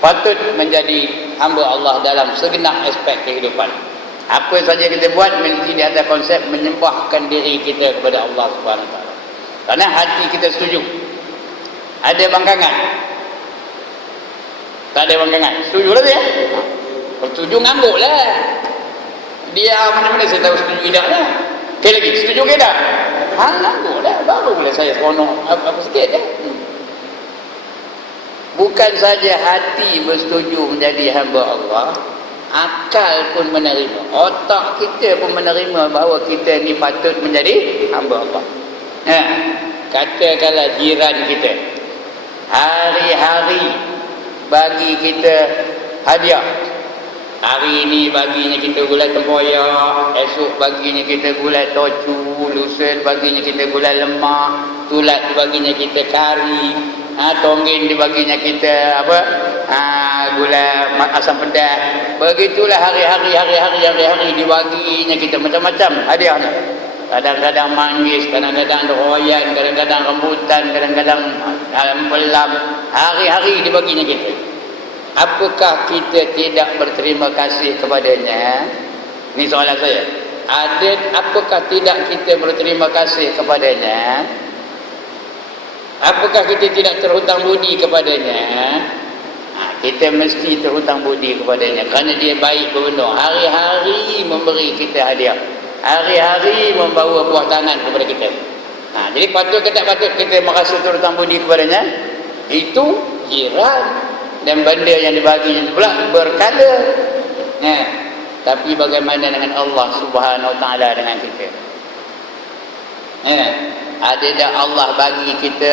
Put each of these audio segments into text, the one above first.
patut menjadi hamba Allah dalam segenap aspek kehidupan. Apa saja kita buat mesti di atas konsep menyembahkan diri kita kepada Allah Subhanahu Wa Taala. Karena hati kita setuju. Ada bangkangan? Tak ada bangkangan. Setuju lah dia. Setuju ngangguk lah. Dia mana-mana saya tahu setuju tidak lah. Okey lagi, setuju ke tak? Ngangguk lah. Baru boleh saya seronok apa sikit dah. Bukan saja hati bersetuju menjadi hamba Allah, akal pun menerima, otak kita pun menerima bahawa kita ni patut menjadi hamba Allah. Katakanlah jiran kita hari-hari bagi kita hadiah. Hari ini baginya kita gulai tempoyak, esok baginya kita gulai tocu, lusa baginya kita gulai lemak, tulat baginya kita kari, tonggin dibaginya kita apa? Gula asam pedas. Begitulah hari-hari dibaginya kita macam-macam hadiahnya. Kadang-kadang manggis, kadang-kadang royan, kadang-kadang rambutan, kadang-kadang pelam. Hari-hari dibaginya kita. Apakah kita tidak berterima kasih kepadanya? Ini soalan saya. Apakah tidak kita berterima kasih kepadanya? Apakah kita tidak terhutang budi kepadanya? Kita mesti terhutang budi kepadanya kerana dia baik berbenar. Hari-hari memberi kita hadiah, hari-hari membawa buah tangan kepada kita. Jadi patut ke tak patut kita merasa terhutang budi kepadanya? Itu jiran. Dan benda yang dibaginya pula berkala. Tapi bagaimana dengan Allah Subhanahu Wa Taala dengan kita? Ada tak Allah bagi kita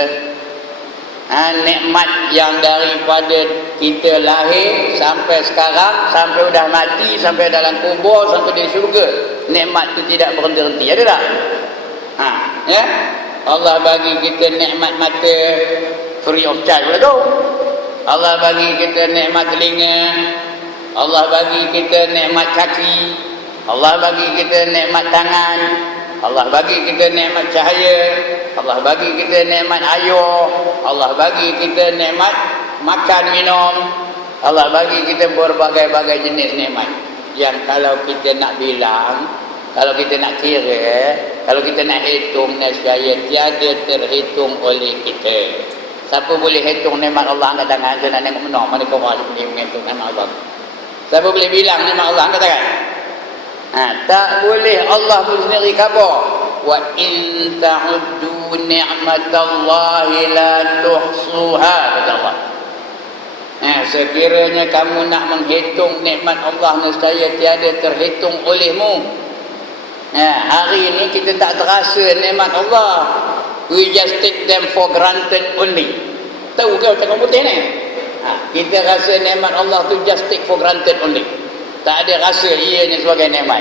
nikmat yang daripada kita lahir sampai sekarang, sampai dah mati, sampai dalam kubur, sampai di syurga, nikmat tu tidak berhenti-henti? Ada tak? Allah bagi kita nikmat mata free of charge pula tu. Allah bagi kita nikmat telinga, Allah bagi kita nikmat kaki, Allah bagi kita nikmat tangan, Allah bagi kita nikmat cahaya, Allah bagi kita nikmat air, Allah bagi kita nikmat makan minum, Allah bagi kita berbagai-bagai jenis nikmat yang kalau kita nak bilang, kalau kita nak kira, kalau kita nak hitung, nescaya tiada terhitung oleh kita. Siapa boleh hitung nikmat Allah angkat tangan? Saya nak tengok benar mana kau boleh menghitung nikmat Allah. Siapa boleh bilang nikmat Allah angkat tangan? Tak boleh. Allah pun sendiri khabar. Wa in ta'uddu ni'matallahi la tuhsuha, kata Allah. Sekiranya kamu nak menghitung nikmat Allah, nescaya tiada terhitung olehmu. Hari ini kita tak terasa nikmat Allah. We just take them for granted only. Tahu ke orang putih ni? Kita rasa nikmat Allah tu just take for granted only. Tak ada rasa ianya sebagai nikmat.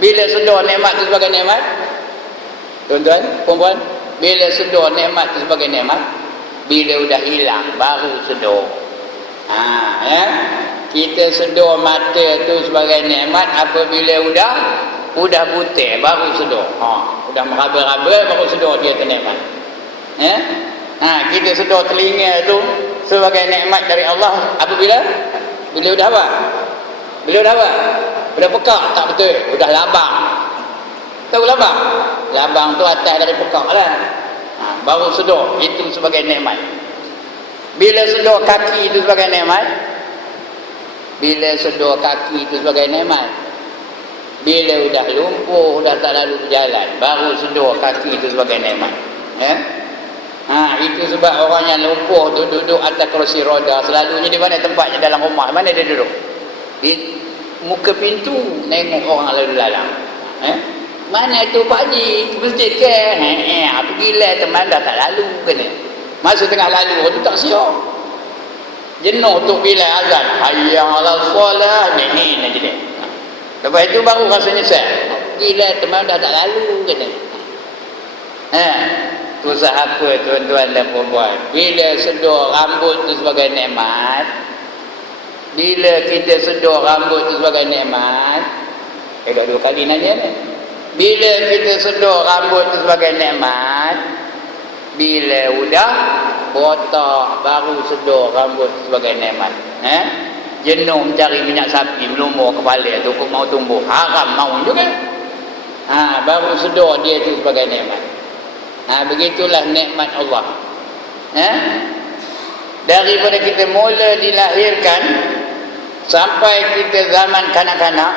Bila sedar nikmat tu sebagai nikmat? Tuan-tuan, puan-puan, bila sedar nikmat tu sebagai nikmat? Bila dah hilang baru sedar. Kita sedar mata tu sebagai nikmat apabila udah butir baru sedar. Udah meraba-raba baru sedar dia tu nikmat. Kita sedar telinga tu sebagai nikmat dari Allah apabila udah apa? Bila udah apa? Udah pekak tak betul, udah labang. Tahu labang? Labang tu atas dari pekak lah. Baru sedar itu sebagai nikmat. Bila sedar kaki itu sebagai nikmat? Bila sedar kaki itu sebagai nikmat? Bila udah lumpuh, dah tak lalu berjalan, baru sedar kaki itu sebagai nikmat. Itu sebab orang yang lumpuh tu duduk atas kerusi roda, selalunya di mana tempatnya dalam rumah? Mana dia duduk? Di muka pintu, nengok orang lalu lalang. Mana tu Pak Haji? Ke masjid ke? Pergilah teman dah tak lalu ke ni? Masa tengah lalu tu tak siap. Jenuh tu bila azan. Hayya 'alas solah, ni aja dia. Lepas itu baru rasa nyesal. Gila teman dah tak lalu kena. Usaha apa tuan-tuan dan puan-puan? Bila sedar rambut tu sebagai nikmat, bila kita sedar rambut tu sebagai nikmat, dah dua kali nanya ni. Bila kita sedar rambut tu sebagai nikmat, bila udah botak baru sedar rambut tu sebagai nikmat. Jenuh mencari minyak sapi, melumur kepala tu kau mau tumbuh. Haram mau juga. Baru sedar dia tu sebagai nikmat. Begitulah nikmat Allah. Daripada kita mula dilahirkan sampai kita zaman kanak-kanak,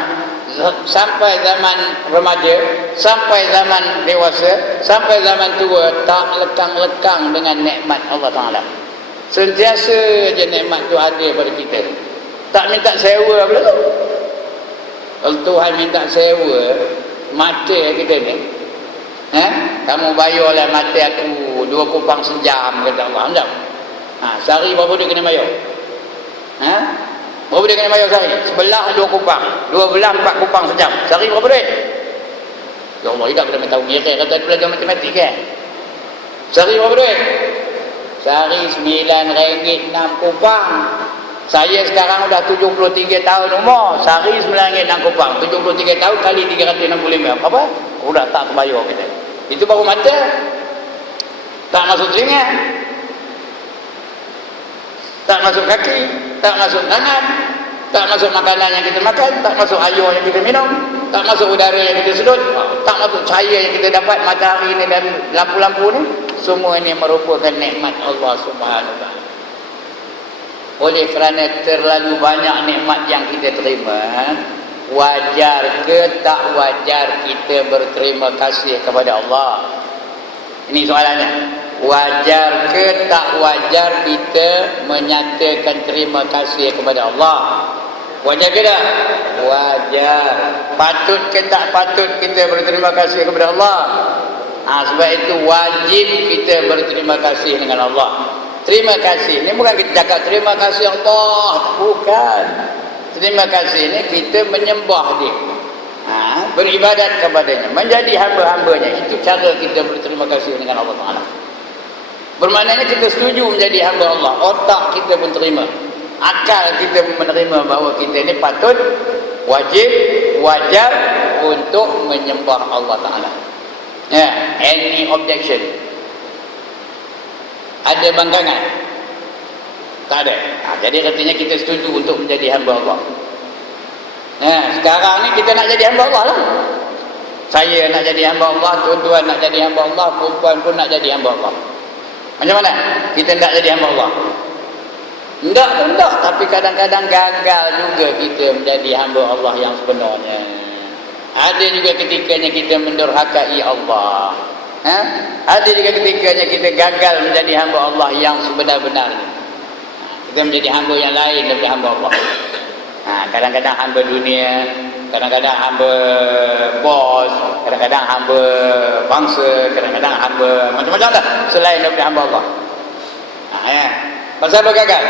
sampai zaman remaja, sampai zaman dewasa, sampai zaman tua, tak lekang-lekang dengan nikmat Allah Ta'ala. Sentiasa je nikmat tu ada pada kita. Tak minta sewa pula tu. Kalau Tuhan minta sewa mata kita ni, kamu bayarlah mata aku 2 kupang sejam, kata Allah. Enggak. Sehari berapa dia kena bayar? Berapa dia kena bayar sehari? Sebelah 2 kupang, 2 belah 4 kupang sejam. Sehari berapa duit? Ya Allah, tidak pernah tahu kira, kata dia belajar matematik kan? Sehari berapa duit? Sehari RM9 6 kupang. Saya sekarang dah 73 tahun umur. Sehari RM9 6 kupang. 73 tahun kali 365. Apa? Sudah tak terbayar kita. Itu baru mata. Tak masuk telinga. Tak masuk kaki. Tak masuk tangan. Tak masuk makanan yang kita makan. Tak masuk air yang kita minum. Tak masuk udara yang kita sedut. Tak masuk cahaya yang kita dapat. Matahari ini dan lampu-lampu ni. Semua ini merupakan nikmat Allah Subhanahu Wa Taala. Oleh kerana terlalu banyak nikmat yang kita terima, wajar ke tak wajar kita berterima kasih kepada Allah? Ini soalannya. Wajar ke tak wajar kita menyatakan terima kasih kepada Allah? Wajar ke tak? Wajar. Patut ke tak patut kita berterima kasih kepada Allah? Sebab itu wajib kita berterima kasih dengan Allah. Terima kasih ni bukan kita cakap terima kasih Allah, bukan. Terima kasih ni kita menyembah dia, beribadat kepadanya, menjadi hamba-hambanya. Itu cara kita berterima kasih dengan Allah Ta'ala. Bermaknanya kita setuju menjadi hamba Allah. Otak kita pun terima, akal kita menerima bahawa kita ni patut, wajib, wajar untuk menyembah Allah Ta'ala. Any objection? Ada bangkangan? Tak ada. Jadi katanya kita setuju untuk menjadi hamba Allah. Sekarang ni kita nak jadi hamba Allah lah. Saya nak jadi hamba Allah, tuan-tuan nak jadi hamba Allah, perempuan pun nak jadi hamba Allah. Macam mana? Kita nak jadi hamba Allah? Enggak. Tapi kadang-kadang gagal juga kita menjadi hamba Allah yang sebenarnya. Ada juga ketikanya kita mendurhakai Allah. Ada juga ketikanya kita gagal menjadi hamba Allah yang sebenar-benarnya. Kita menjadi hamba yang lain daripada hamba Allah. Kadang-kadang hamba dunia, kadang-kadang hamba bos, kadang-kadang hamba bangsa, kadang-kadang hamba macam-macam dah selain daripada hamba Allah. Pasal apa gagal?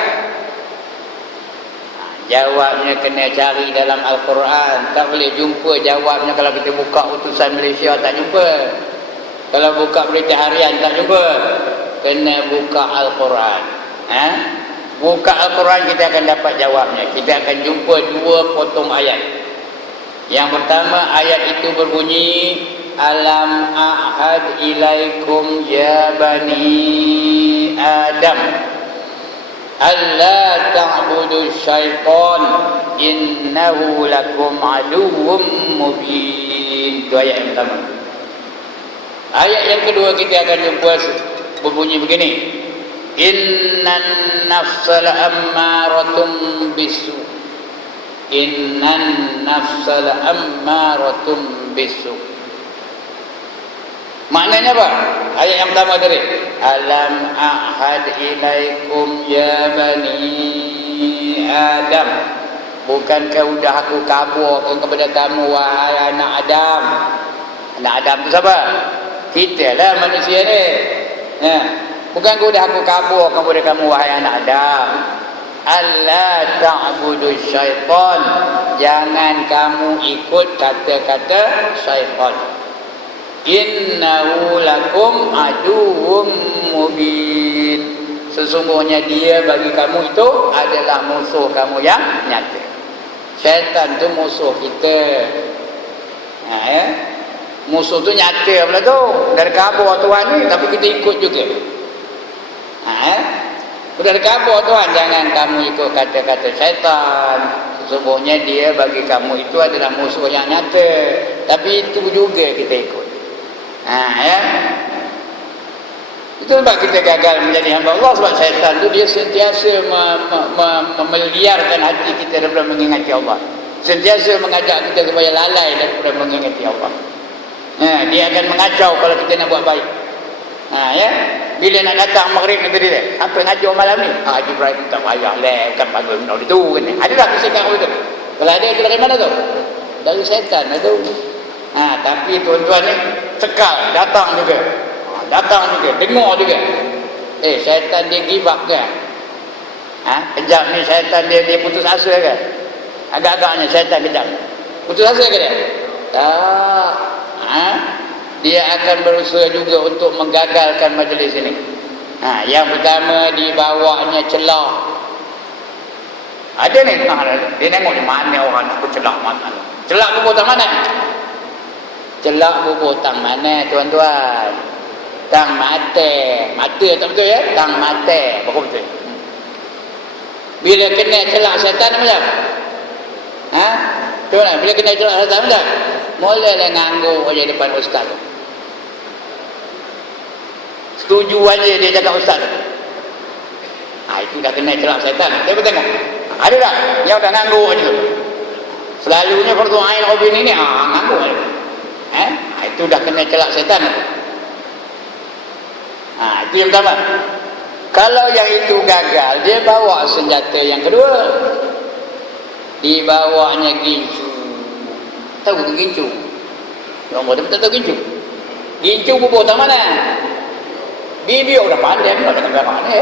Jawabnya kena cari dalam Al-Quran. Tak boleh jumpa jawabnya kalau kita buka utusan Malaysia, tak jumpa. Kalau buka berita harian tak jumpa. Kena buka Al-Quran. Buka Al-Quran kita akan dapat jawabnya. Kita akan jumpa 2 potong ayat. Yang pertama ayat itu berbunyi, Alam ahad ilaikum ya bani Adam alla ta'budu syaitan innahu lakum aduwwum mubin. Itu ayat yang pertama. Ayat yang kedua kita akan jumpa berbunyi begini, Innan nafsal ammaratum bisu. Innan nafsal ammaratum bisu. Maknanya apa? Ayat yang pertama tadi, Alam ahad ilaikum ya bani Adam. Bukankah sudah aku kaburkan kepada kamu wahai anak Adam? Anak Adam itu siapa? Kita lah manusia ni. Bukankah sudah aku kaburkan kepada kamu wahai anak Adam? Alla ta'budu syaitan. Jangan kamu ikut kata-kata syaitan. Innahu lakum aduwwum mubin. Sesungguhnya dia bagi kamu itu adalah musuh kamu yang nyata. Syaitan tu musuh kita. Musuh tu nyata pula tu. Dari kabur Tuhan ni, tapi kita ikut juga. Sudah dikabur tuan, jangan kamu ikut kata-kata syaitan. Sesungguhnya dia bagi kamu itu adalah musuh yang nyata. Tapi itu juga kita ikut. Ya. Itu sebab kita gagal menjadi hamba Allah. Sebab syaitan itu dia sentiasa memeliarkan hati kita daripada mengingati Allah. Sentiasa mengajak kita supaya lalai daripada mengingati Allah. Dia akan mengacau kalau kita nak buat baik. Ya. Bila nak datang maghrib nanti dia, apa ngajar malam ni? Haji Ibrahim tak payah lah, kan bangun minum itu kan. Ada tak kisah kau itu? Kalau ada itu dari mana tu? Dari syaitan lah tu. Tapi tuan-tuan ni cekal, datang juga. Datang juga, dengar juga. Syaitan dia give up ke? Kejap ni syaitan dia putus asa ke? Agak-agaknya syaitan kejap. Putus asa ke dia? Tak. Dia akan berusaha juga untuk menggagalkan majlis ini. Yang pertama, dibawanya celah. Ada ni, dia tengok di mana orang nak celak mana. Celak bubur tang mana? Celak bubur tang mana tuan-tuan? Tang mata. Mata tak betul ya? Tang mata. Baru betul. Bila kena celak syaitan macam? Tuan, bila kena celak syaitan macam? Mulalah nganggur aja depan ustaz tu. Setuju aja dia cakap ustaz tu. Itu dah kena celak syaitan. Kita tengok. Ada tak yang dah nganggur aja tu? Selalunya fardu ain ubin ini nganggur aja. Itu dah kena celak syaitan tu. Itu yang pertama. Kalau yang itu gagal, dia bawa senjata yang kedua. Dibawanya gincu. Tahu ke gincu? Yang muda tak tahu gincu. Gincu bubur tak mana? Bibio dah pandai, dah kena mana?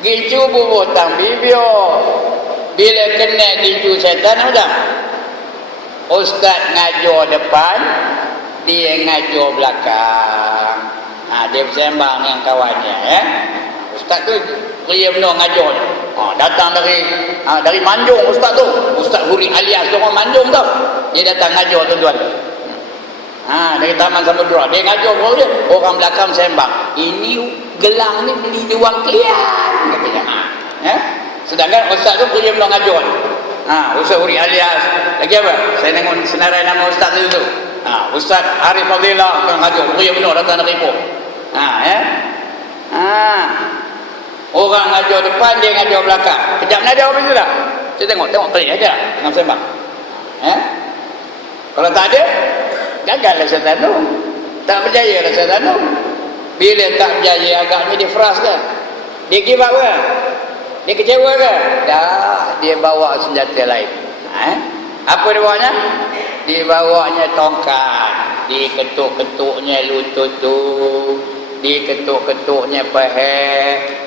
Gincu bubur tang bibio. Bila kena gincu syaitan dah. Ustaz ngajar depan, dia ngajar belakang. Dia bersembang dengan kawannya Ustaz tu dia benar ngajar. Datang dari Manjung ustaz tu. Ustaz Huri alias tu orang Manjung tau. Dia datang ngajar tuan-tuan. Dari Taman Samudra. Dia ngajar dia. Orang belakang sembang. Ini gelang ni beli di wang kalian. Sedangkan ustaz tu dia benar ngajar. Ustaz Huri alias. Lagi apa? Saya tengok senarai nama ustaz tu. Ustaz Arif Fadilah akan ngajar. Dia benar datang dari Ipoh. Orang ngajar depan, dia ngajar belakang. Kejap ni ada orang itu tak? Saya tengok pelik aja dengan sembang. Kalau tak ada, gagallah syaitan tu. Tak berjaya lah syaitan tu. Bila tak berjaya, agaknya dia frust ke? Dia give up ke? Dia kecewa ke? Tak, dia bawa senjata lain. Apa dia bawanya? Dia bawanya tongkat. Diketuk-ketuknya lutut tu. Diketuk-ketuknya paha.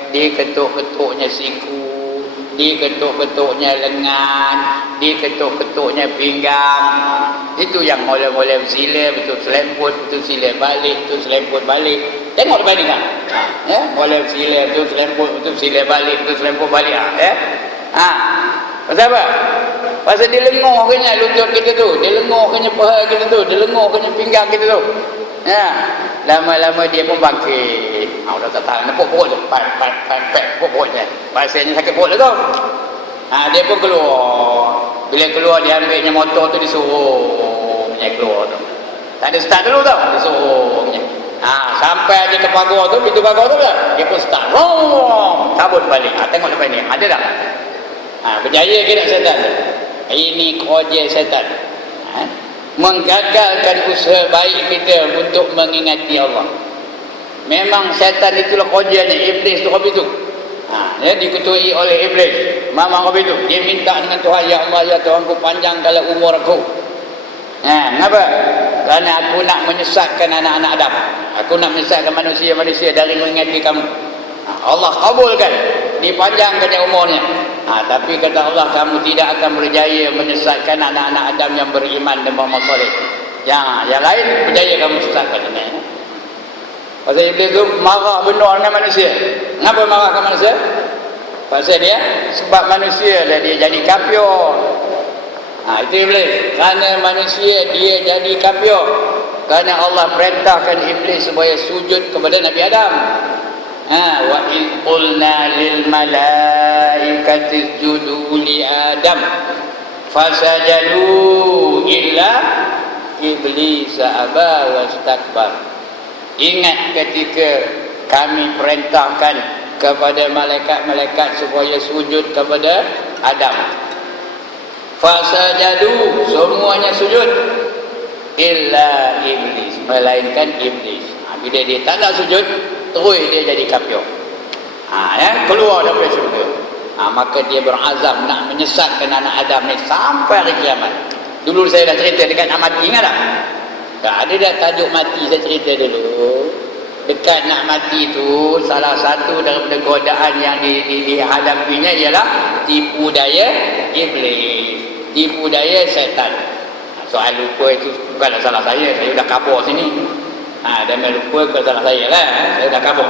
Diketuk-ketuknya siku. Diketuk-ketuknya lengan. Diketuk-ketuknya pinggang. Itu yang mula-mula sila, betul selemput, betul sila balik, betul selemput balik. Tengok depan ni kan? Mula sila, betul selemput, betul sila balik, betul selemput balik. Pasal apa? Pasal dia lenguh kena lutut kita tu. Dia lenguh kena paha kita tu. Dia lenguh kena pinggang kita tu. Lama-lama dia pun bangkit. Dah tak tahan. Nepuk perut tu. Nepuk perutnya. Bahasanya sakit perut tu. Dia pun keluar. Bila keluar dia ambilnya motor tu disuruhnya keluar tu. Tak ada start dulu tau. Disuruhnya. Sampai dia ke pagar tu. Pintu pagar tu lah. Dia pun start. Kabut balik. Tengok depan ni. Ada tak? Berjaya ke tak syaitan? Ini kerja syaitan. Menggagalkan usaha baik kita untuk mengingati Allah. Memang syaitan itulah kerjanya. Iblis tu hobi tu. Diketuai oleh Iblis. Memang hobi tu. Dia minta dengan Tuhan, ya Allah, ya Tuhanku, panjangkanlah umur aku. Kenapa? Kerana aku nak menyesatkan anak-anak Adam. Aku nak menyesatkan manusia-manusia dari mengingati kamu. Allah kabulkan. Dipanjangkannya umurnya. Tapi kata Allah, kamu tidak akan berjaya menyesatkan anak-anak Adam yang beriman dan beramal soleh. Yang lain berjaya kamu sesatkan. Pasal Iblis tu marah benar dengan manusia. Kenapa marah dengan manusia? Pasal dia, sebab manusia lah dia jadi kafir. Itu Iblis. Kerana manusia dia jadi kafir. Kerana Allah perintahkan Iblis supaya sujud kepada Nabi Adam. Wa in qulna lil malaikati isjudu li Adam fasajadu illa iblis aba wastakbar. Ingat ketika kami perintahkan kepada malaikat-malaikat supaya sujud kepada Adam. Fasajadu, semuanya sujud, illa iblis, melainkan iblis. Bila dia tak nak sujud, terus dia jadi kafir. Keluar daripada syurga. Maka dia berazam nak menyesatkan anak Adam ni sampai hari kiamat. Dulu saya dah cerita dekat nak mati, ingat tak? Ada dah tajuk mati, saya cerita dulu. Dekat nak mati tu, salah satu daripada godaan yang dihadapinya ialah tipu daya iblis, tipu daya syaitan. Soal lupa itu bukanlah salah saya dah kabur sini. Dan lupa bukan salah saya lah, saya dah kabur.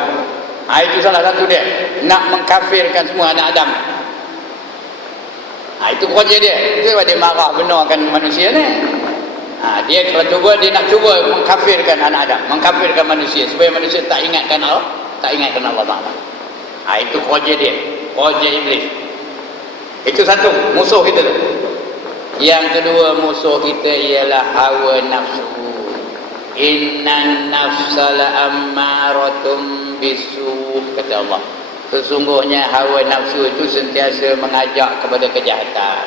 Itu salah satu dia, nak mengkafirkan semua anak Adam. Itu kerja dia. Itu dia marah benarkan manusia ni. Dia nak cuba mengkafirkan anak Adam, mengkafirkan manusia supaya manusia tak ingatkan Allah, tak ingatkan Allah Taala. Itu kerja dia, kerja iblis. Itu satu musuh kita tu. Yang kedua musuh kita ialah hawa nafsu. Innan nafsala ammaratum bisu, kata Allah. Sesungguhnya hawa nafsu itu sentiasa mengajak kepada kejahatan.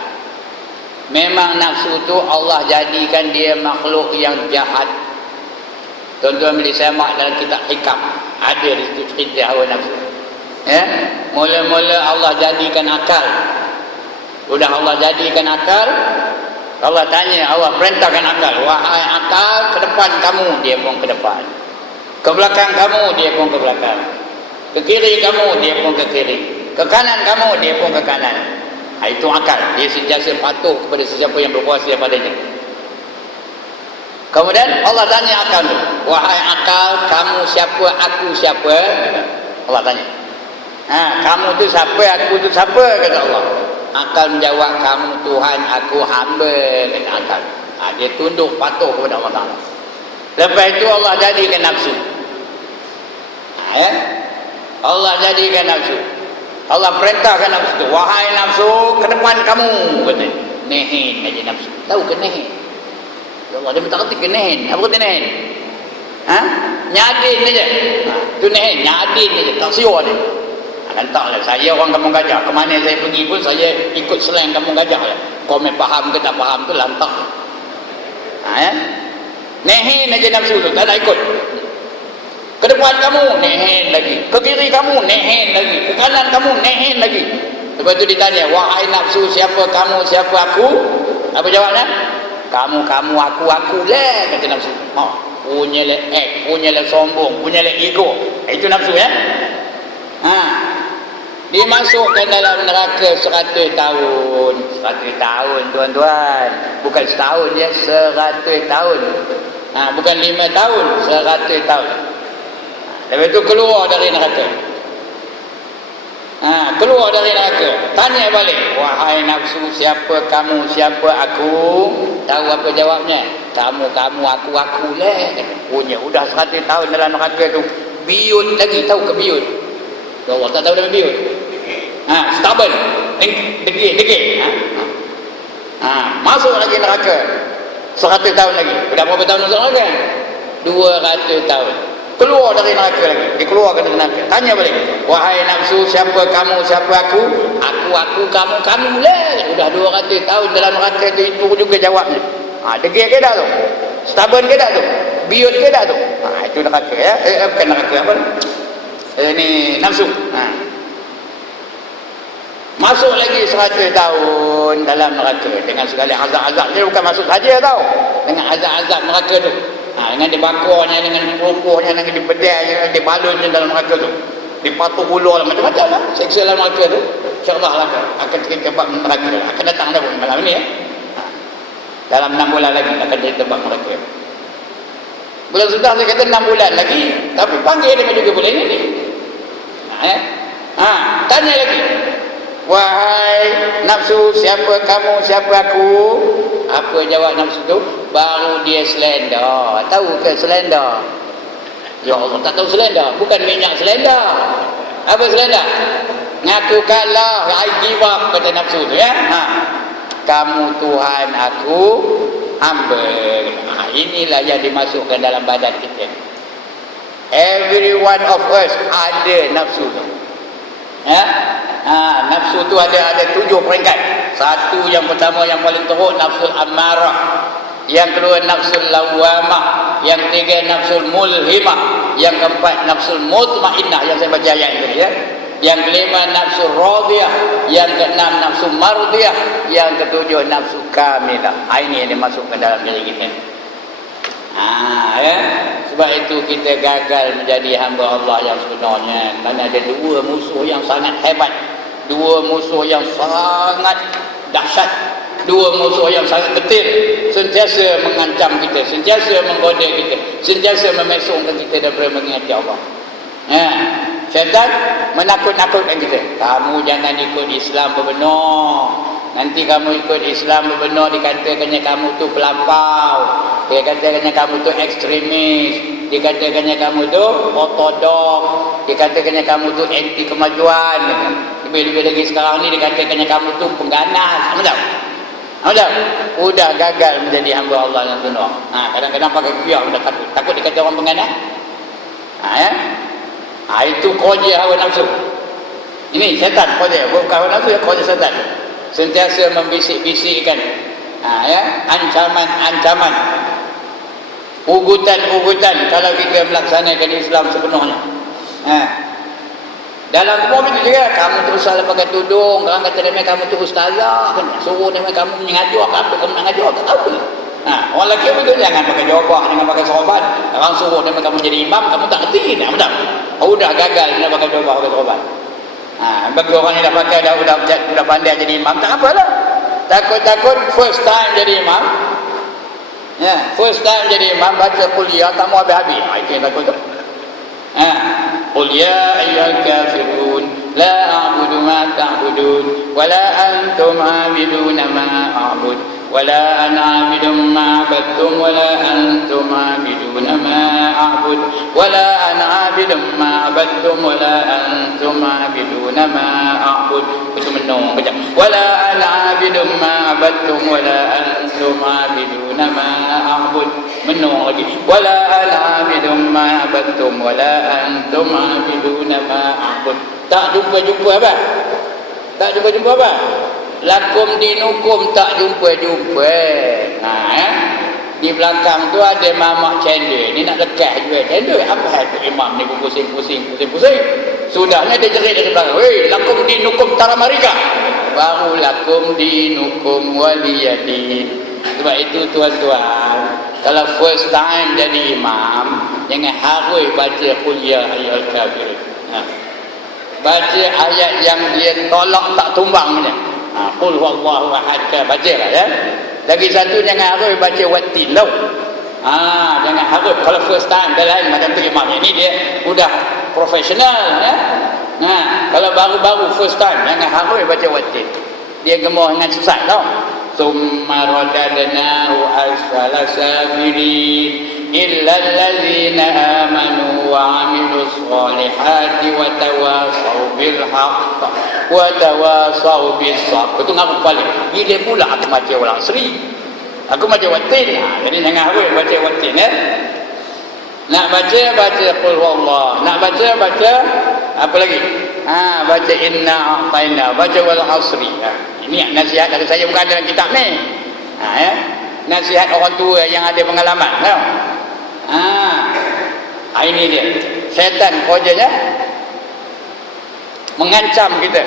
Memang nafsu tu Allah jadikan dia makhluk yang jahat. Tuan-tuan boleh semak dalam kitab Hikam, ada di situ cerita hawa nafsu. Mula-mula Allah jadikan akal. Sudah Allah jadikan akal, Allah tanya, Allah perintahkan akal, wahai akal, ke depan kamu, dia pun ke depan. Ke belakang kamu, dia pun ke belakang. Ke kiri kamu, dia pun ke kiri. Ke kanan kamu, dia pun ke kanan. Itu akal. Dia sentiasa patuh kepada sesiapa yang berkuasa padanya. Kemudian Allah tanya akal tu, wahai akal, kamu siapa, aku siapa? Allah tanya. Kamu tu siapa, aku tu siapa? Kata Allah. Akal menjawab, kamu Tuhan, aku hamba, kata akal. Dia tunduk patuh kepada Allah Taala. Lepas itu Allah jadikan nafsu. Allah jadikan nafsu. Allah perintahkan nafsu tu, wahai nafsu, ke depan kamu, kata. Nehin aja nafsu. Tahu ke nehin? Ya Allah, dia minta kerti ke nehin. Apa kata nehin? Nyadin aja. Tu nehin, nyadin aja, tak siur dia. Lantaklah, saya orang Kampung Gajah, ke mana saya pergi pun saya ikut slang Kampung Gajah lah. Kau main faham ke tak faham tu lantak. Nehin aja nafsu tu, tak nak ikut. Ke depan kamu, nehin lagi. Ke kiri kamu, nehin lagi. Ke kanan kamu, nehin lagi. Lepas tu ditanya, wahai nafsu, siapa kamu, siapa aku? Apa jawabnya? Kamu, aku lah, kata nafsu. Punya lah punya lah sombong, punya lah ego. Itu nafsu ya. Dimasukkan dalam neraka 100 tahun. 100 tahun tuan-tuan. Bukan setahun ya, 100 tahun. Bukan 5 tahun, 100 tahun. Lepas itu keluar dari neraka. Keluar dari neraka. Tanya balik, wahai nafsu, siapa kamu, siapa aku? Tahu apa jawabnya? Kamu, aku lah. Punya, udah 100 tahun dalam neraka tu. Biut lagi, tahu ke biut? Allah tak tahu dalam biut. Stubborn, degil. Masuk lagi neraka 100 tahun lagi. Dah berapa tahun masuk neraka? 200 tahun. Keluar dari neraka lagi. Dikeluarkan dari neraka. Tanya balik, wahai nafsu, siapa kamu, siapa aku? Aku, kamu lah. Udah 200 tahun dalam neraka tu. Itu juga jawabnya. Degil ke dah tu? Stubborn ke dah tu? Biut ke dah tu? Itu neraka ya. Bukan neraka apa? Ini nafsu. Masuk lagi 100 tahun dalam neraka dengan segala azab-azab. Dia bukan masuk saja tau, dengan azab-azab neraka tu. Dengan dibakarnya, dengan dipukuhnya, dengan dibedainya, dengan dibalunnya dalam neraka tu. Dipatuh ulur macam-macam lah. Seksa dalam neraka tu. InsyaAllah lah akan cerita bab neraka. Akan datang dah malam ni ya. Dalam 6 bulan lagi akan cerita bab neraka. Bulan sudah saya kata 6 bulan lagi. Tapi panggil dia juga boleh ni. Tanya lagi, wahai nafsu, siapa kamu, siapa aku? Apa jawab nafsu tu? Baru dia selenda. Tahu ke selenda? Ya Allah, tak tahu selenda. Bukan minyak selenda. Apa selenda? Ngaku kalah, I give up, kata nafsu tu ya. Kamu Tuhan, aku hamba. Inilah yang dimasukkan dalam badan kita. Every one of us ada nafsu tu. Ya? Nafsu tu ada 7 peringkat. Satu, yang pertama yang paling teruk, nafsul ammarah. Yang kedua, nafsul lawamah. Yang ketiga, nafsul mulhimah. Yang keempat, nafsul mutmainnah yang saya baca ayat tadi ya. Yang kelima, nafsul radiyah. Yang keenam, nafsul mardiyah. Yang ketujuh, nafsu kamilah. Ini yang dimasukkan dalam diri kita. Ya. Sebab itu kita gagal menjadi hamba Allah yang sebenarnya. Kerana ada 2 musuh yang sangat hebat, 2 musuh yang sangat dahsyat, 2 musuh yang sangat ketir, sentiasa mengancam kita, sentiasa menggoda kita, sentiasa memesongkan kita daripada mengingati Allah. Syaitan menakut-nakutkan kita. Kamu jangan ikut Islam benar. Nanti kamu ikut Islam benar, dikatakannya kamu tu pelampau, dikatakannya kamu tu ekstremis, dikatakannya kamu tu ortodok, dikatakannya kamu tu anti kemajuan. Lebih-lebih lagi sekarang ni dikatakannya kamu tu pengganas. Macam udah gagal menjadi hamba Allah yang benar. Kadang-kadang pakai biar udah takut dikata orang pengganas. Itu koja hawa nafsu. Ini syaitan koja, bukan hawa nafsu, ya koja syaitan. Sentiasa membisik-bisikkan ancaman-ancaman, ugutan-ugutan kalau kita melaksanakan Islam sepenuhnya. Dalam umum itu juga, kamu terus salah pakai tudung, orang kata dia kamu tu ustazah, suruh dia kamu mengajar, apa kamu nak mengajar, tak tahu. Orang lelaki betul, jangan pakai jawabah, jangan pakai sahabat. Orang suruh dia kamu jadi imam, kamu tak kerti, tak betul. Udah gagal dia pakai jawabah, pakai sahabat. Bagi orang yang dah pakai, dah pandai jadi imam, tak apalah. Takut-takut first time jadi imam. First time jadi imam, baca kuliah, tak mau habis-habis. Itu yang takut tu. Qul ya ayyuhal kafirun la a'budu ma ta'budun wa la antum 'abiduna ma a'bud wa la ana 'abidun ma 'abadtum wa la antum 'abiduna ma a'bud wa la ana 'abidun ma 'abadtum wa la antum 'abiduna ma a'bud. Itu menung kejap. Wa la ana 'abidun ma 'abadtum wa la antum 'abiduna ma a'bud. Menung lagi. Wa la ana 'abidun ma 'abadtum wa la antum 'abiduna ma a'bud. Tak jumpa-jumpa apa? Tak jumpa-jumpa apa? Lakum dinukum tak jumpa-jumpa. Di belakang tu ada mamak cendol. Ni nak lekat jual cendol. Apa tu imam ni pusing-pusing. Sudahnya dia jerit dari belakang. Hei, lakum dinukum taramarika. Baru lakum dinukum waliyadin. Sebab itu tuan-tuan, kalau first time jadi imam, jangan harus baca kuliah ayat kafir. Baca ayat yang dia tolak tak tumbang punya. Qul huwallahu ahad, bacalah ya. Lagi satu, jangan harus baca wattin tau. Jangan harus. Kalau first time dah lain macam tu imam. Ini dia sudah profesional ya. Kalau baru-baru first time, jangan harus baca wattin. Dia gemar dengan susah tau. Thumma radadnahu asfala safirin illa allazina amanu wa 'amilus solihati wa tawasaw bil haqq wa tawasaw bis sabr. Itu ngaku balik. Bila pula aku baca ulang seri. Aku baca wattin. Jadi jangan harus baca wattin ya. Nak baca qul huwallah. Nak baca apa lagi? Baca inna a'tayna, baca wal asri. Ini nasihat dari saya, bukan dalam kitab ni. Nasihat orang tua yang ada pengalaman tahu. Ini dia. Syaitan kerjanya mengancam kita.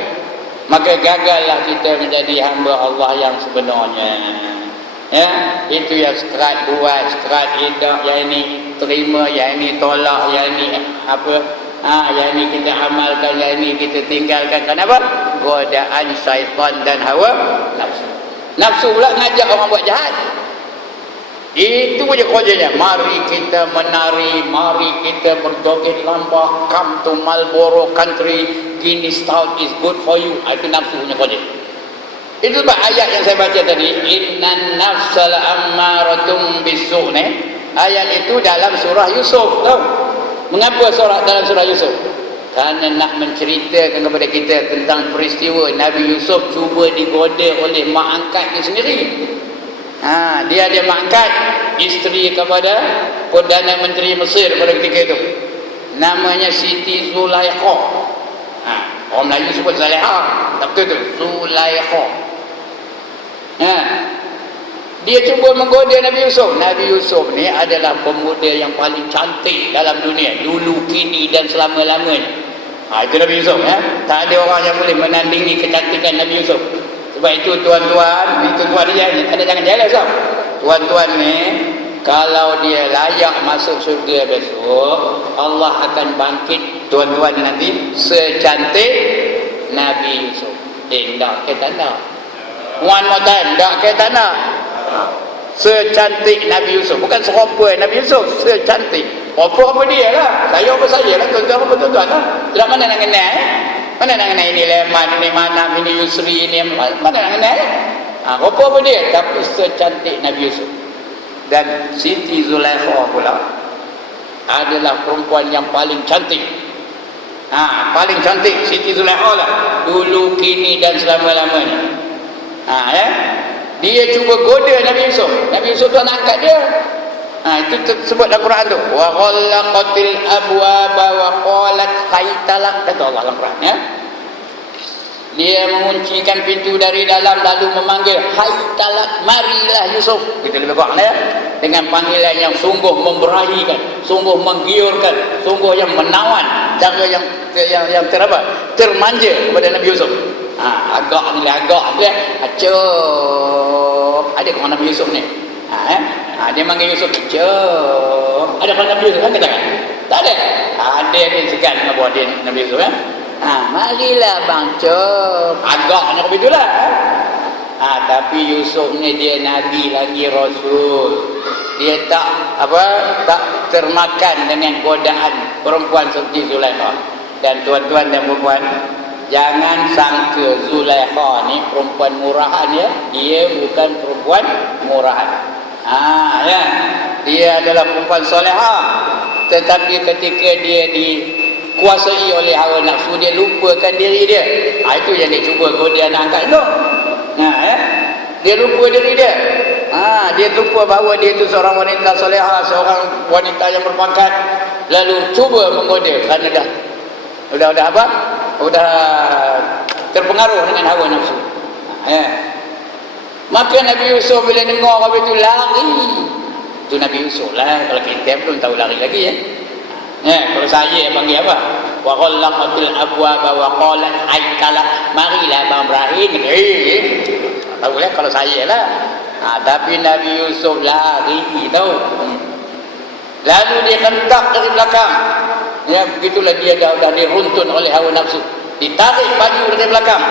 Maka gagallah kita menjadi hamba Allah yang sebenarnya. Itu yang sekerat buat, sekerat indah, yang ini terima, yang ini tolak, yang ini apa? Yang ini kita amalkan, yang ini kita tinggalkan. Kenapa? Godaan syaitan dan hawa nafsu. Nafsu pula ngajak orang buat jahat. Itu saja kerjanya. Mari kita menari, mari kita berjoget lambah, come to Marlboro country, Guinness Stout is good for you. Itu nafsu punya kerja. Itu sebab ayat yang saya baca tadi, innan nafsal ammaratum bisu' ni. Ayat itu dalam surah Yusuf, tahu? Mengapa dalam surah Yusuf? Kerana nak menceritakan kepada kita tentang peristiwa Nabi Yusuf cuba digoda oleh mak angkatnya sendiri. Dia ada mak angkat, isteri kepada Perdana Menteri Mesir pada ketika itu. Namanya Siti Zulaikha. Orang Melayu sebut Zulaikha, tak betul tu, Zulaikha. Dia cuba menggoda Nabi Yusuf. Nabi Yusuf ni adalah pemuda yang paling cantik dalam dunia, dulu, kini dan selama-lamanya. Itu Nabi Yusuf. Tak ada orang yang boleh menandingi kecantikan Nabi Yusuf. Sebab itu tuan-tuan, itu tuan dia, anda jangan jealous tau. Tuan-tuan ni, kalau dia layak masuk syurga besok, Allah akan bangkit tuan-tuan nanti secantik Nabi Yusuf. Tak ke tanda. One more time, tak ke tanda. Secantik Nabi Yusuf, bukan serupa Nabi Yusuf, secantik. Apa dia lah, saya apa saya lah, tuan-tuan apa tuan-tuan lah. Tidak mana nak kenal mana nak kenal ini Leman, ini Manam, ini Yusri, ini mana nak kenal apa dia, tapi secantik Nabi Yusuf. Dan Siti Zulaikha pula adalah perempuan yang paling cantik. Paling cantik Siti Zulaikha lah, dulu, kini dan selama-lamanya. Dia cuba goda Nabi Yusuf. Nabi Yusuf tu anak angkat dia. Itu sebut dalam Quran tu. Wa ghallaqatil abwaba wa qalat haytalak, kata Allah dalam Quran ya. Dia menguncikan pintu dari dalam lalu memanggil haytalak, marilah Yusuf. Kita lebih kurang ya. Dengan panggilan yang sungguh memberahikan, sungguh menggiurkan, sungguh yang menawan, cara yang termanja kepada Nabi Yusuf. Agak ni acuk. Ada kau Nabi Yusuf ni? Dia manggil Yusuf acuk. Ada kau Nabi Yusuf kan, katakan? Tak ada. Ada ni segan dengan buah dia Nabi Yusuf kan? Marilah bang cuk. Agaknya begitulah. Tapi Yusuf ni dia nabi lagi rasul. Dia tak termakan dengan godaan perempuan seperti Zulaikha. Dan tuan-tuan dan puan, jangan sangka Zulaikha ni perempuan murahan ya. Dia bukan perempuan murahan. Dia adalah perempuan solehah. Tetapi ketika dia dikuasai oleh hawa nafsu, dia lupakan diri dia. Itu yang dia cuba goda anak angkat tu. Dia lupa diri dia. Dia lupa bahawa dia itu seorang wanita solehah, seorang wanita yang berpangkat. Lalu cuba menggoda kerana Udah terpengaruh dengan hawa nafsu. Maka Nabi Yusuf bila dengar apa itu lari. Itu Nabi Yusuf lah. Kalau kita belum tahu lari lagi ya. Kalau saya panggil apa? Wa ghallaqatil abwaba wa qalat haytala, marilah bang Ibrahim. Tahu lah kalau saya lah. Tapi Nabi Yusuf lari tahu. Lalu dia hentak dari belakang. Begitulah dia dah diruntun oleh hawa nafsu. Ditarik baju dari belakang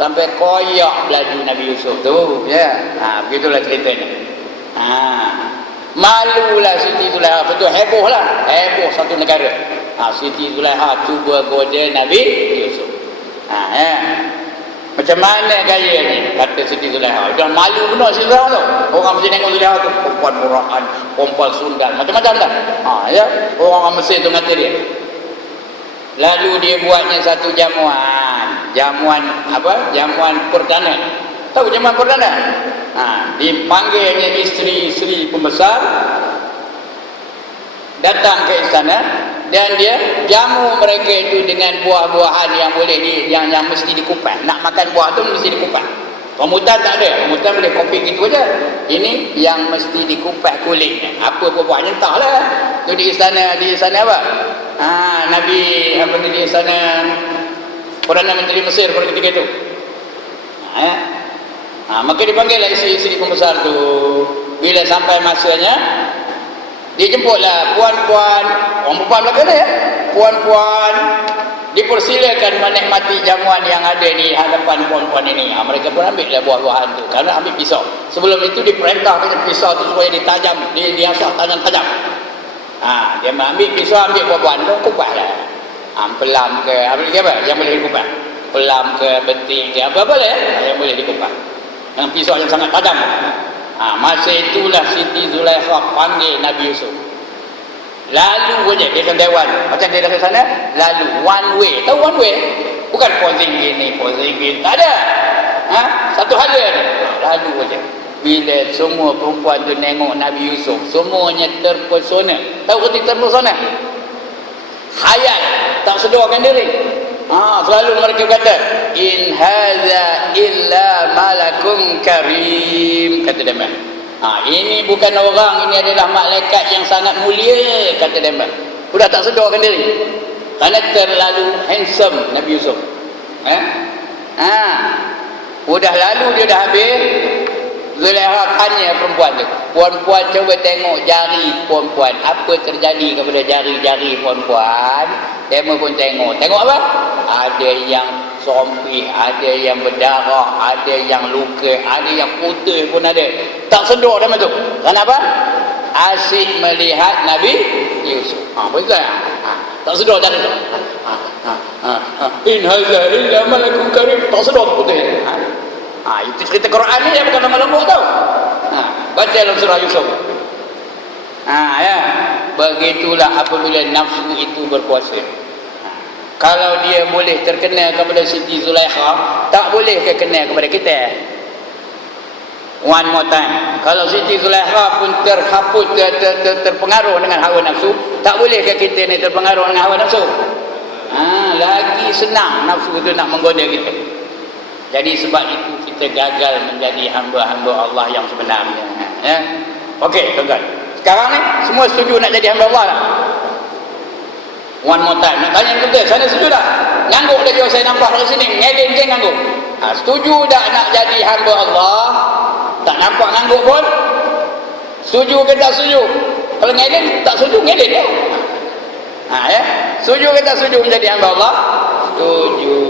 sampai koyak baju Nabi Yusuf tu. Begitulah ceritanya. Malulah Siti Zulaikha. Betul, heboh lah. Heboh satu negara. Siti Zulaikha cuba goda Nabi Yusuf. Macam mana gaya ni? Kata Siti Zulaikha. Dah malu benar Siti Zulaikha tu. Orang mesti tengok Zulaikha tu. Perempuan murahan, perempuan sundan, macam-macam dah. Orang Mesir tu kata dia. Lalu dia buatnya satu jamuan. Jamuan apa? Jamuan perdana. Tahu jamuan perdana? Dipanggilnya isteri-isteri pembesar datang ke istana dan dia jamu mereka itu dengan buah-buahan yang boleh yang mesti dikupas. Nak makan buah tu mesti dikupas. Rambutan tak ada. Rambutan boleh kopi gitu aja. Ini yang mesti dikupas kulitnya. Apa buahnya entahlah. Tu di istana apa? Nabi di istana Perdana Menteri Mesir pada ketika itu. Maka dipanggillah isteri-isteri pembesar tu. Bila sampai masanya, dia jemputlah puan-puan, orang perempuan belakang ya. Puan-puan dipersilakan menikmati jamuan yang ada di hadapan puan-puan ini. Mereka pun ambillah buah-buahan tu. Kerana ambil pisau. Sebelum itu diperintahkan pisau tu supaya ditajam, diasah tangan tajam. Dia ambil pisau, ambil buah-buahan tu, kupaslah. Pelam ke, apa yang boleh dikupas? Pelam ke, beting ke, apa-apa lah yang boleh dikupas. Dengan pisau yang sangat tajam. Masa itulah Siti Zulaikha panggil Nabi Yusuf. Lalu je dia akan dewan. Macam dia dah ke sana, lalu one way. Tahu one way? Bukan posing gini, posing gini. Tak ada. Satu hala dia. Lalu je. Bila semua perempuan tu tengok Nabi Yusuf, semuanya terpesona. Tahu kerti terpesona? Khayal, tak sedarkan diri. Selalu mereka kata, in hadza illa malakun karim, kata dia. Ini bukan orang, ini adalah malaikat yang sangat mulia, kata dia. Sudah tak sedarkan diri. Kerana terlalu handsome Nabi Yusuf. Sudah lalu dia dah habis. Zulaiha tanya perempuan tu. Puan-puan cuba tengok jari puan-puan. Apa terjadi kepada jari-jari puan-puan? Demo pun tengok. Tengok apa? Ada yang sompih, ada yang berdarah, ada yang luka, ada yang putih pun ada. Tak sedar dia tu. Kenapa? Asyik melihat Nabi Yusuf. Betul tak? Tak sedar jari tu. In hadza illa malakun karim. Tak sedar putih. Itu cerita Quran ni yang bukan lembut tau. Baca dalam surah Yusuf. Ya. Begitulah apabila nafsu itu berkuasa. Kalau dia boleh terkena kepada Siti Zulaikha, tak boleh ke kena kepada kita? One more time. Kalau Siti Zulaikha pun terhapus, terpengaruh dengan hawa nafsu, tak boleh ke kita ni terpengaruh dengan hawa nafsu? Lagi senang nafsu itu nak menggoda kita. Jadi sebab itu kita gagal menjadi hamba-hamba Allah yang sebenarnya. Okey, tuan-tuan. Sekarang ni semua setuju nak jadi hamba Allah tak? One more time. Nak tanya kita, sana setuju tak? Ngangguk lagi saya nampak dari sini. Ngelin je ngangguk. Setuju tak nak jadi hamba Allah? Tak nampak ngangguk pun? Setuju ke tak setuju? Kalau ngelin, tak setuju, ngelin je. Ya? Setuju ke tak setuju menjadi hamba Allah? Setuju.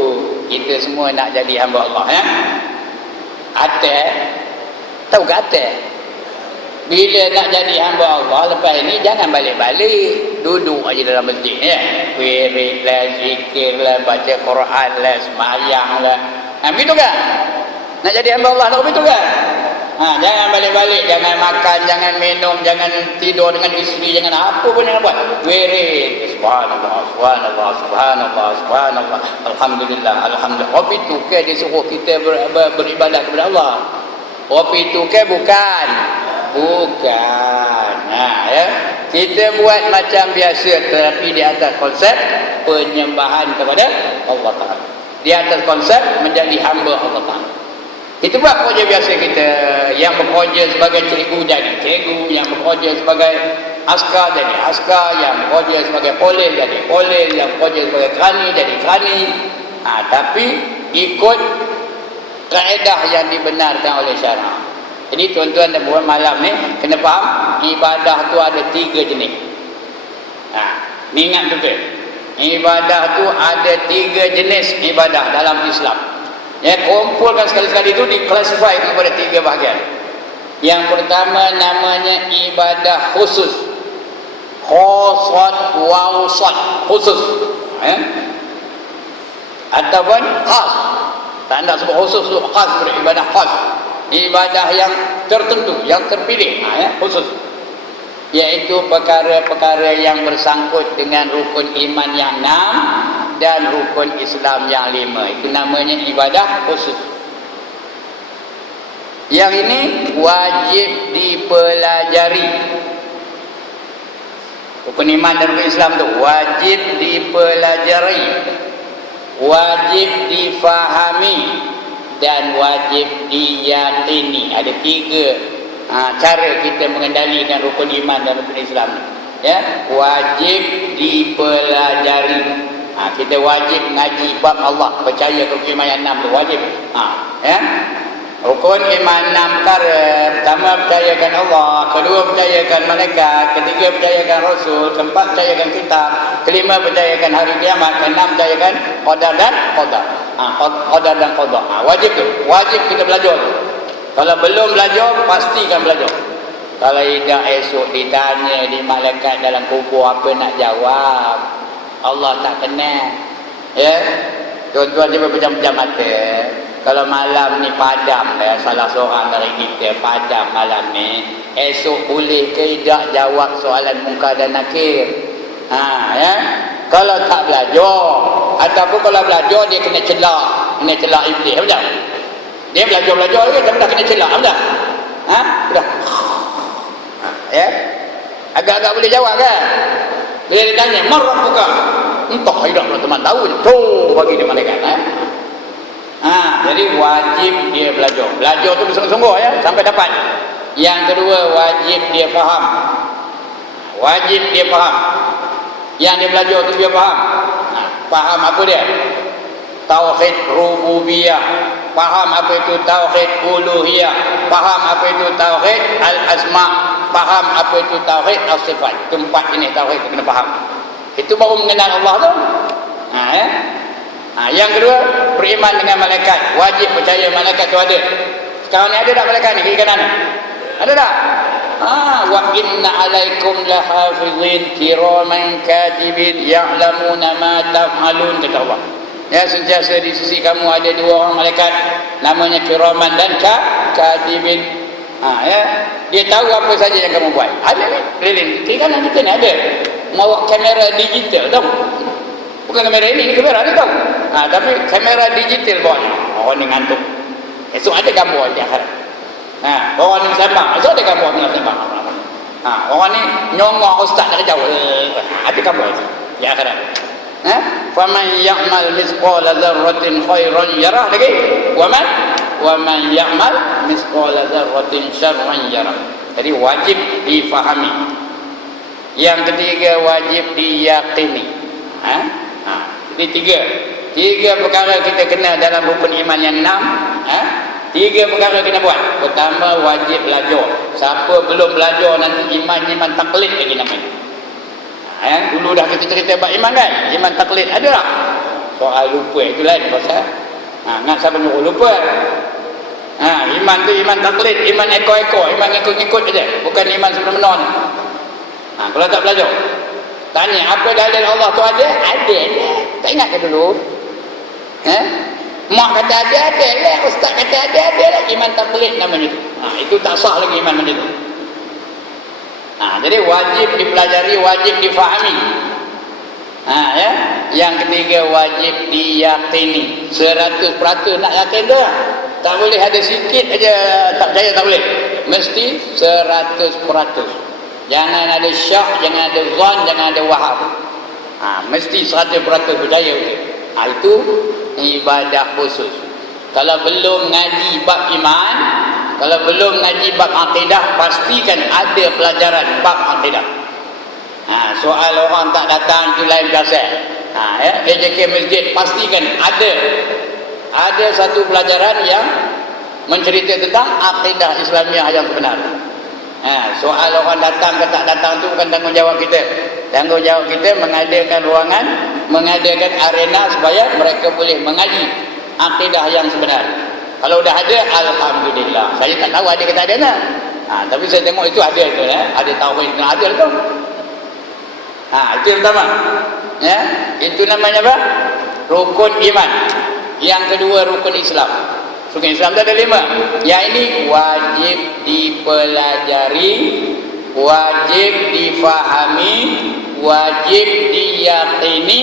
Kita semua nak jadi hamba Allah, ya. Atas, tahu ke atas? Bila nak jadi hamba Allah, lepas ini jangan balik-balik. Duduk aja dalam masjid, ya. Wirid lah, zikir lah, baca Quran lah, semayang lah. Begitu kan? Nak jadi hamba Allah, nak begitu kan? Jangan balik-balik, jangan makan, jangan minum, jangan tidur dengan isteri, jangan apa pun jangan buat. Wirid, subhanallah, subhanallah, subhanallah, subhanallah, alhamdulillah, alhamdulillah. Tapi itu ke dia suruh kita beribadah kepada Allah? Tapi itu ke bukan? Bukan. Ya. Kita buat macam biasa, tetapi di atas konsep penyembahan kepada Allah Ta'ala. Di atas konsep menjadi hamba Allah Ta'ala. Itu buat kerja biasa kita. Yang bekerja sebagai cikgu jadi cikgu, yang bekerja sebagai askar jadi askar, yang bekerja sebagai polis jadi polis, yang bekerja sebagai kerani jadi kerani. Tapi ikut kaedah yang dibenarkan oleh syarak. Jadi tuan-tuan dan puan malam ni kena faham, ibadah tu ada 3 jenis. Ni ingat betul. Ibadah tu ada 3 jenis ibadah dalam Islam. Kumpulkan sekali-sekali itu diklasifikasi kepada 3 bahagian. Yang pertama namanya ibadah khusus. Khosat wawsat, khusus. Ataupun khas. Tak nak sebut khusus tu, khas, beribadah khas. Ibadah yang tertentu, yang terpilih, khusus. Iaitu perkara-perkara yang bersangkut dengan rukun iman yang 6 dan rukun Islam yang 5. Itu namanya ibadah khusus. Yang ini wajib dipelajari. Rukun iman dan rukun Islam tu wajib dipelajari, wajib difahami, dan wajib diyakini. Ada 3 cara kita mengendalikan rukun iman dan rukun Islam. Wajib dipelajari. Kita wajib ngaji bab Allah, percaya rukun iman yang 6 tu wajib. Rukun iman 6 perkara. Pertama, percayakan Allah. Kedua, percayakan malaikat. Ketiga, percayakan Rasul. Keempat, percayakan kitab. Kelima, percayakan hari kiamat. Keenam, percayakan qadar dan qadar. Qadar dan qadar. Wajib tu. Wajib kita belajar tu. Kalau belum belajar, pastikan belajar. Kalau tidak, esok ditanya di malaikat dalam kubur, apa nak jawab? Allah tak kenal. Tuan-tuan dia berpejam-pejam mata. kalau malam ni padam salah seorang dari kita padam malam ni, esok boleh ke tidak jawab soalan munkar dan nakir? Ya. Kalau tak belajar ataupun kalau belajar dia kena celak iblis, betul? Dia belajar ke tapi dah kena celak, betul? Dah. Ya. Agak-agak boleh jawab kan? Bila dia tanya, "Marah buka?" Entah tidak teman tahu. Tu bagi dia malaikat, jadi wajib dia belajar. Belajar tu bersungguh-sungguh ya sampai dapat. Yang kedua, wajib dia faham. Wajib dia faham. Yang dia belajar tu dia faham. Faham apa dia? Tauhid rububiyah. Faham apa itu tauhid uluhiyah. Faham apa itu tauhid al-asma. Faham apa itu tauhid as-sifat. Itu 4 jenis tauhid itu kena faham. Itu baru mengenal Allah tu. Yang kedua, beriman dengan malaikat. Wajib percaya malaikat tu ada. Sekarang ni ada tak malaikat ni kiri kanan? Ada tak? Wa inna alaikum lahafizin kiraman katibin ya'lamuna ma taf'alun, kata Allah. Ya, sentiasa di sisi kamu ada 2 orang malaikat, namanya kiraman dan katibin. Ya, dia tahu apa saja yang kamu buat. Ada ni, keliling kiri kanan kita ni ada. Bawa kamera digital tahu. Bukan kamera ini kamera ni tahu. Tapi kamera digital bawanya. Orang ni ngantuk. Esok ada gambar di akhirat. Orang ni sembang, esok ada gambar dengan sembang. Orang ni nyongok ustaz dari jauh. Ada gambar di akhirat. Faman ya'mal misqala dzarratin khairan yarah lagi. Wa man ya'mal misqala dzarratin syarran yarah. Jadi wajib difahami. Yang ketiga, wajib diyakini. Ini tiga perkara kita kena dalam rukun iman yang 6. 3 perkara kena buat. Pertama, wajib belajar. Siapa belum belajar nanti iman taklid lagi namanya. Dulu dah kita cerita bab iman kan? Iman taklid ada tak? Soal lupa itu lain pasal. Ngan siapa nyuruh lupa? Iman tu iman taklid, iman ekor-ekor, iman ikut-ikut aja, bukan iman sebenar-benar. Kalau tak belajar, tanya apa dalil Allah tu ada? Ada. Tak ingat ke dulu? Mak kata ada lah, ustaz kata ada lah. Iman taklid namanya tu. Itu tak sah lagi iman macam tu. Jadi wajib dipelajari, wajib difahami. Ya. Yang ketiga, wajib diyakini. 100% nak yakin dah. Tak boleh ada sikit aja tak percaya, tak boleh. Mesti 100%. Jangan ada syak, jangan ada zon, jangan ada waham. Mesti 100% percaya. Itu ibadah khusus. Kalau belum ngaji bab iman, kalau belum ngaji bab akidah, pastikan ada pelajaran bab akidah. Soal orang tak datang tu lain biasa. AJK masjid pastikan ada satu pelajaran yang mencerita tentang akidah Islamiah yang benar. Soal orang datang ke tak datang tu bukan tanggungjawab kita. Tanggungjawab kita mengadakan ruangan, mengadakan arena supaya mereka boleh mengaji akidah yang sebenar. Kalau dah ada, alhamdulillah. Saya tak tahu ada ke tak ada nak. Tapi saya tengok itu ada tu, ada tauhid yang ada tu. Itu yang pertama. Itu namanya apa? Rukun iman. Yang kedua, rukun Islam. Rukun Islam tu ada 5. Yang ini wajib dipelajari, wajib difahami, wajib diyakini,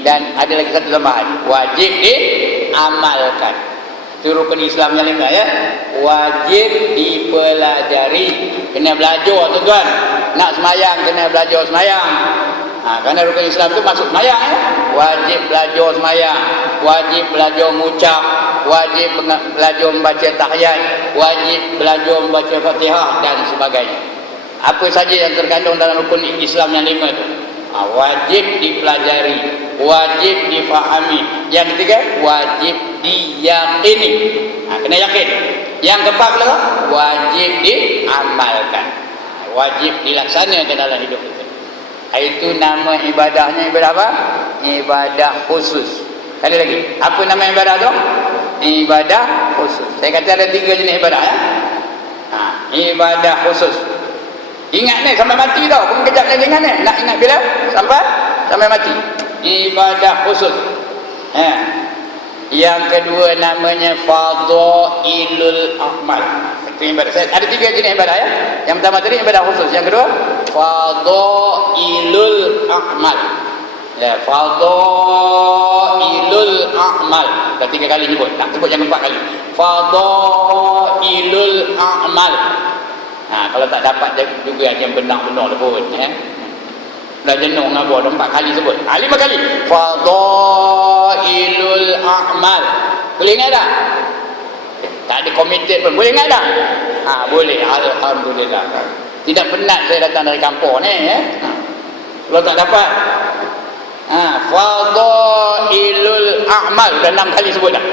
dan ada lagi satu tambahan, wajib diamalkan. Itu rukun Islam yang 5 ya. Wajib dipelajari, kena belajar tuan-tuan. Nak semayang kena belajar semayang. Kerana rukun Islam tu masuk semayang ya. Wajib belajar semayang, wajib belajar mengucap, wajib belajar membaca tahiyat, wajib belajar membaca Fatihah dan sebagainya. Apa saja yang terkandung dalam rukun Islam yang 5 itu wajib dipelajari, wajib difahami. Yang ketiga, wajib diyakini. Kena yakin. Yang keempat adalah wajib diamalkan, wajib dilaksanakan dalam hidup kita. Itu nama ibadahnya, ibadah apa? Ibadah khusus. Kali lagi, apa nama ibadah tu? Ibadah khusus. Saya kata ada 3 jenis ibadah ya. Ibadah khusus. Ingat ni sampai mati tau. Bukan kejap lagi ingat ni. Nak ingat bila? Sampai mati. Ibadah khusus. Yang kedua namanya fadailul a'mal. Itu ibadah. Ada 3 jenis ibadah ya. Yang pertama tadi ibadah khusus. Yang kedua fadailul a'mal. Ya, fadailul a'mal. Dah 3 kali sebut. Tak sebut yang 4 kali. Fadailul a'mal. Kalau tak dapat juga yang benar-benar pun ya. Dah jenuh ngabur 4 kali sebut. 5 kali. Fadailul a'mal. Boleh ingat tak? Tak ada committed pun. Boleh ingat tak? Boleh. Alhamdulillah. Tidak penat saya datang dari kampung ni ya. Kalau tak dapat fadailul a'mal dah 6 kali sebut dah.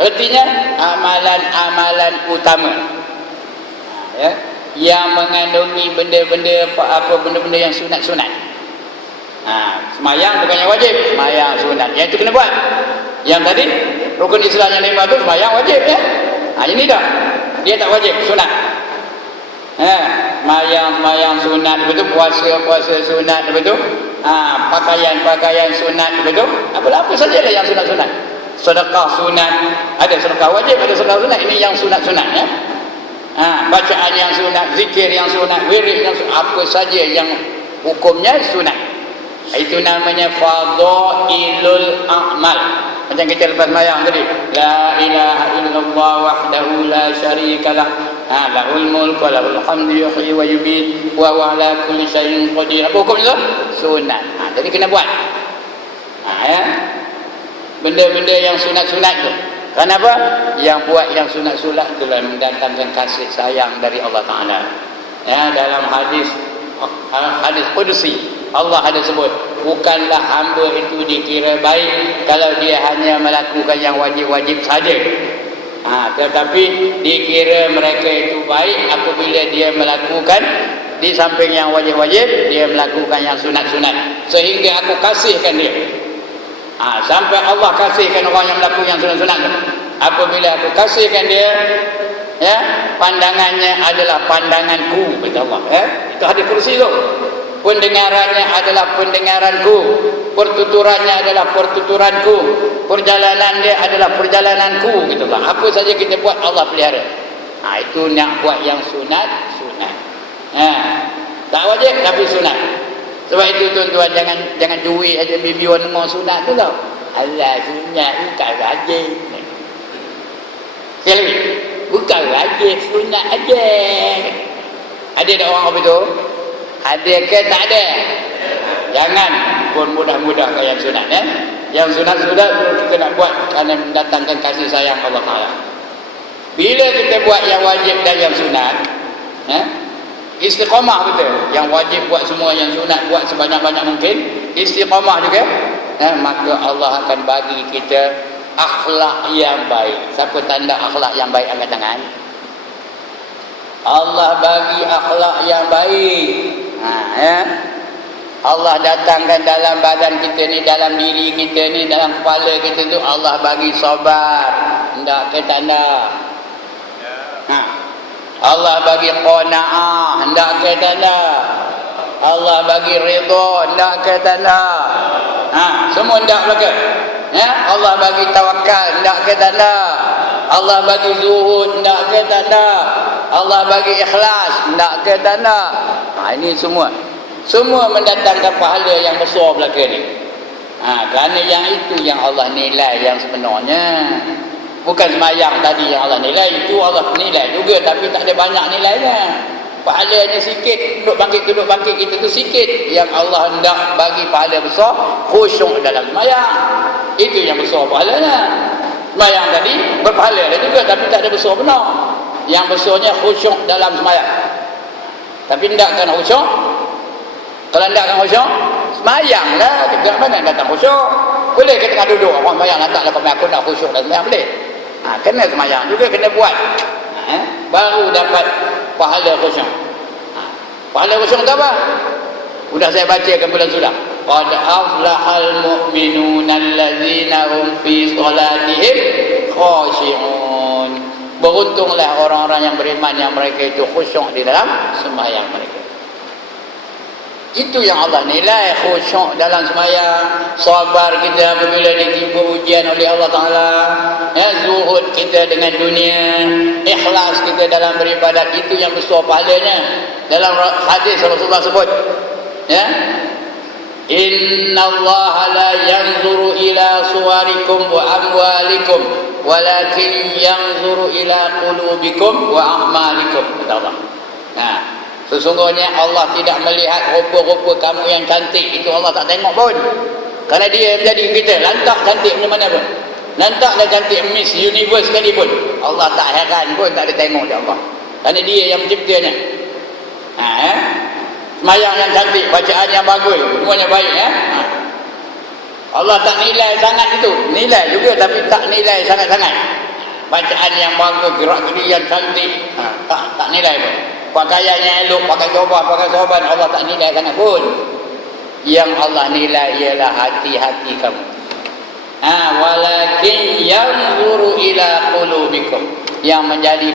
Artinya amalan-amalan utama. Ya, yang mengandungi benda-benda yang sunat-sunat. Semayang bukannya wajib, semayang sunat. Yang itu kena buat. Yang tadi rukun Islam yang 5 tu semayang wajib ya. Ini dah. Dia tak wajib, sunat. Semayang sunat betul, puasa sunat betul. Pakaian sunat betul. Apa sajalah yang sunat-sunat. Sedekah sunat, ada sedekah wajib, ada sedekah sunat. Ini yang sunat-sunat ya. Bacaan yang sunat, zikir yang sunat, wirid yang sunat, apa saja yang hukumnya sunat. Itu namanya fadailul a'mal. Macam kita lepas mayang tadi, la ilaha illallah wahdahu la syarikalah, lahul mulku wa lahul hamdu yuhyi wa yumiit wa huwa ala kulli syai'in qadir. Apa hukumnya? Sunat. Jadi kena buat. Ya. Benda-benda yang sunat-sunat tu. Kenapa? Yang buat yang sunat-sunat itulah mendatangkan kasih sayang dari Allah Ta'ala. Ya, dalam hadis Qudsi, Allah ada sebut, bukanlah hamba itu dikira baik kalau dia hanya melakukan yang wajib-wajib saja. Tetapi dikira mereka itu baik apabila dia melakukan di samping yang wajib-wajib, dia melakukan yang sunat-sunat. Sehingga aku kasihkan dia. Sampai Allah kasihkan orang yang melakukan yang sunat-sunat tu. Apabila aku kasihkan dia, ya, pandangannya adalah pandanganku, kata Allah ya. Itu hadis kursi tu. Pendengarannya adalah pendengaranku, pertuturannya adalah pertuturanku, perjalanan dia adalah perjalananku, gitu lah. Apa saja kita buat Allah pelihara. Itu nak buat yang sunat. Tak wajib tapi sunat. Sebab itu tuan-tuan jangan duit aja bibi orang dengar sunat tu tau. Allah sunat bukan wajib. Sekali lagi, bukan wajib, sunat aja. Ada tak orang apa tu? Ada ke tak ada? Jangan pun mudah-mudahkan yang sunat ya. Yang sunat-sunat kita nak buat kerana mendatangkan kasih sayang Allah Ta'ala. Bila kita buat yang wajib dan yang sunat, istiqamah betul. Yang wajib buat semua, yang sunat buat sebanyak-banyak mungkin, istiqamah juga, maka Allah akan bagi kita akhlak yang baik. Siapa tanda akhlak yang baik angkat tangan? Allah bagi akhlak yang baik. Allah datangkan dalam badan kita ni, dalam diri kita ni, dalam kepala kita tu, Allah bagi sabar. Hendak ke tanda? Allah bagi qanaah, hendak ke tanda? Allah bagi ridha, hendak ke tanda? Semua hendak belaka. Allah bagi tawakal, hendak ke tanda? Allah bagi zuhud, hendak ke tanda? Allah bagi ikhlas, hendak ke tanda? Ini semua mendatangkan pahala yang besar belaka ni. Kerana yang itu yang Allah nilai yang sebenarnya. Bukan semayang tadi yang Allah nilai, itu Allah nilai juga, tapi tak ada banyak nilainya. Pahalanya sikit, duduk bangkit kita tu sikit. Yang Allah hendak bagi pahala besar, khusyuk dalam semayang. Itu yang besar pahalanya. Semayang tadi berpahala dah juga, tapi tak ada besar benar. Yang besarnya khusyuk dalam semayang. Tapi hendakkan khusyuk. Kalau hendakkan khusyuk, semayang lah. Kita mana datang khusyuk? Boleh ke tengah duduk orang semayang letaklah kau aku nak khusyuk dalam semayang, boleh? Kena semayang juga, kena buat. Baru dapat pahala khusyuk. Pahala khusyuk tu apa? Sudah saya bacakan bulan sudah. Qad aflahal mu'minuna allazina hum fi salatihim khashi'un. Beruntunglah orang-orang yang beriman yang mereka itu khusyuk di dalam sembahyang mereka. Itu yang Allah nilai, khusyuk dalam sembahyang, sabar kita apabila ditipu ujian oleh Allah Ta'ala, ya, zuhud kita dengan dunia, ikhlas kita dalam beribadat. Itu yang besar pahalanya. Dalam hadis Rasulullah sebut, ya, Inna Allah la yanzuru ila suwarikum wa amwalikum walakin yanzuru ila qulubikum wa a'malikum, kata Allah. Nah, sesungguhnya Allah tidak melihat rupa-rupa kamu yang cantik. Itu Allah tak tengok pun. Kerana dia menjadi kita lantak cantik mana-mana pun. Lantaklah cantik Miss Universe sekalipun, Allah tak heran pun, tak ada tengok dia Allah. Kerana dia yang menciptanya. Semayang yang cantik, bacaan yang bagus, semuanya baik, ya. Allah tak nilai sangat itu. Nilai juga tapi tak nilai sangat-sangat. Bacaan yang bagus, gerak-gerik yang cantik, tak nilai pun. Pakaian yang elok, pakai jubah, pakai sorban, Allah tak nilai sangat pun. Yang Allah nilai ialah hati-hati kamu. Walakin yanzuru ila qulubikum, yang menjadi